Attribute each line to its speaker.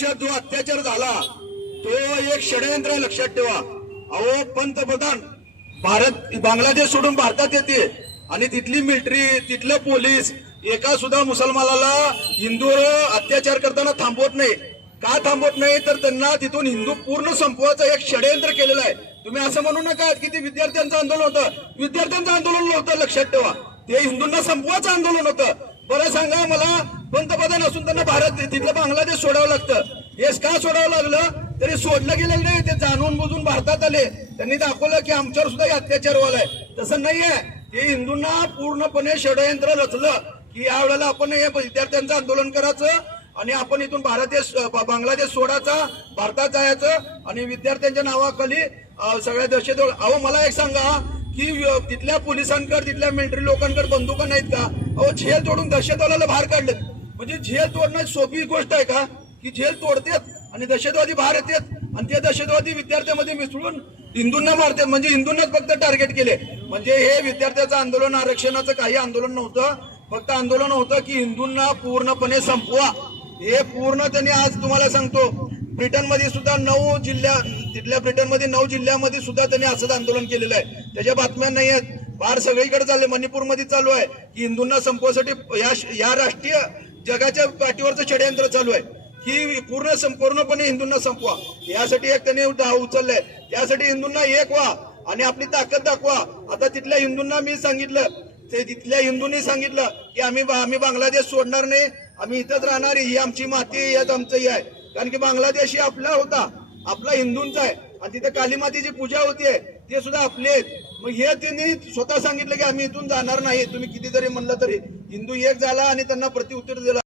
Speaker 1: देशात जो अत्याचार झाला तो एक षडयंत्र लक्षात ठेवा. अहो पंतप्रधान भारत बांगलादेश सोडून भारतात येते. आणि तिथली मिलिटरी तिथलं पोलीस एका सुद्धा मुसलमानाला हिंदूवर अत्याचार करताना थांबवत नाही. का थांबवत नाही? तर त्यांना तिथून हिंदू पूर्ण संपवायचं एक षडयंत्र केलेलं आहे. तुम्ही असं म्हणू नका की ते विद्यार्थ्यांचं आंदोलन होतं. विद्यार्थ्यांचं आंदोलन नव्हतं लक्षात ठेवा. ते हिंदूंना संपवायचं आंदोलन होतं. बरं सांगा मला पंतप्रधान असून त्यांना भारत तिथलं बांगलादेश सोडावं लागतं. येस का सोडावं लागलं? तरी सोडलं गेलेलं नाही ते जाणून बुजून भारतात आले. त्यांनी दाखवलं की आमच्यावर सुद्धा हे अत्याचार व्हायलाय तसं नाहीये हे हिंदूंना पूर्णपणे षडयंत्र रचलं की यावेळेला आपण हे विद्यार्थ्यांचं आंदोलन करायचं आणि आपण इथून भारत देश बांगलादेश सोडायचा भारतात जायचं आणि विद्यार्थ्यांच्या नावाखाली सगळ्या दहशतवाद अहो मला एक सांगा की तिथल्या पोलिसांकडे तिथल्या मिलिटरी लोकांकडे बंदुका नाहीत का? अहो झेल तोडून दहशतवादाला बाहेर काढलेत म्हणजे झेल तोडणं सोपी गोष्ट आहे का? की झेल तोडतेत आणि दहशतवादी बाहेर येतात आणि ते दहशतवादी विद्यार्थ्यांमध्ये मिसळून हिंदूंना मारतात. म्हणजे हिंदूंनाच फक्त टार्गेट केले. म्हणजे हे विद्यार्थ्याचं आंदोलन आरक्षणाचं काही आंदोलन नव्हतं. फक्त आंदोलन होतं की हिंदूंना पूर्णपणे संपवा. हे पूर्ण त्यांनी आज तुम्हाला सांगतो. ब्रिटनमध्ये सुद्धा नऊ जिल्ह्या तिथल्या ब्रिटनमध्ये नऊ जिल्ह्यामध्ये सुद्धा त्यांनी असंच आंदोलन केलेलं आहे. त्याच्या बातम्या नाही आहेत. फार सगळीकडे चालले. मणिपूरमध्ये चालू आहे. की हिंदूंना संपवासाठी या या राष्ट्रीय जगाच्या पाठीवरचं षडयंत्र चालू आहे. की पूर्ण संपूर्णपणे हिंदूंना संपवा. यासाठी एक त्यांनी डाव उचललाय. त्यासाठी हिंदूंना एक व्हा आणि आपली ताकद दाखवा. आता तिथल्या हिंदूंना मी सांगितलं. ते तिथल्या हिंदूंनी सांगितलं की आम्ही आम्ही बांगलादेश सोडणार नाही. आम्ही इथंच राहणार आहे. ही आमची माती यात आमचं हे आहे. कारण की बांगलादेश ही आपला होता. आपला हिंदूंचा आहे. आणि तिथे काली मातीची पूजा होतीये. ते सुद्धा आपले आहेत. मग हे त्यांनी स्वतः सांगितलं की आम्ही इथून जाणार नाही. तुम्ही किती जरी म्हणलं तरी. हिंदू एक झाला आणि त्यांना प्रतिउत्तर दिलं.